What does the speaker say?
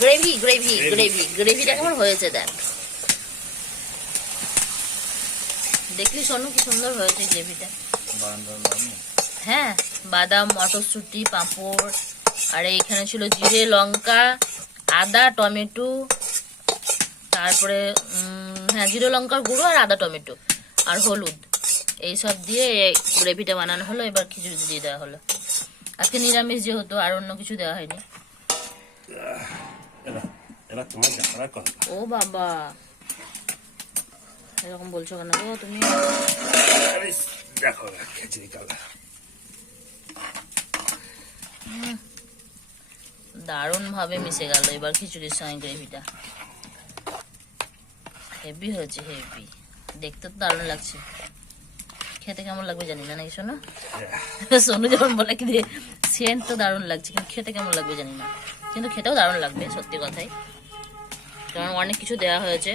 Gravy gravy gravy গ্রেভিটা কেমন হয়েছে দেখ, দেখলি সোনু কি সুন্দর হয়েছে গ্রেভিটা। হ্যাঁ, বাদাম, মটরশুঁটি, পাঁপড়, আর এখানে ছিল জিরে, লঙ্কা, আদা, টমেটো, তারপরে হ্যাঁ জিরে লঙ্কার গুঁড়ো আর আদা, টমেটো আর হলুদ, এইসব দিয়ে গ্রেভিটা বানানো হলো। এবার খিচুড়ি দিয়ে দেওয়া হলো। আজকে নিরামিষ যেহেতু আর অন্য কিছু দেওয়া হয়নি। ও বাবা, এরকম বলছো কেন গো তুমি? দারুণ ভাবে মিশে গেল এবার খিচুড়ির সঙ্গে গ্রেভিটা। হেভি হয়েছে, হেভি, দেখতে তো দারুণ লাগছে। খেতে কেমন লাগবে জানি না, নাকি শোনো? সোনু যেমন বলে কি সেন্ট তো দারুণ লাগছে, কিন্তু খেতে কেমন লাগবে জানি না। কিন্তু খেতেও দারুণ লাগবে সত্যি কথাই, কারণ অনেক কিছু দেওয়া হয়েছে।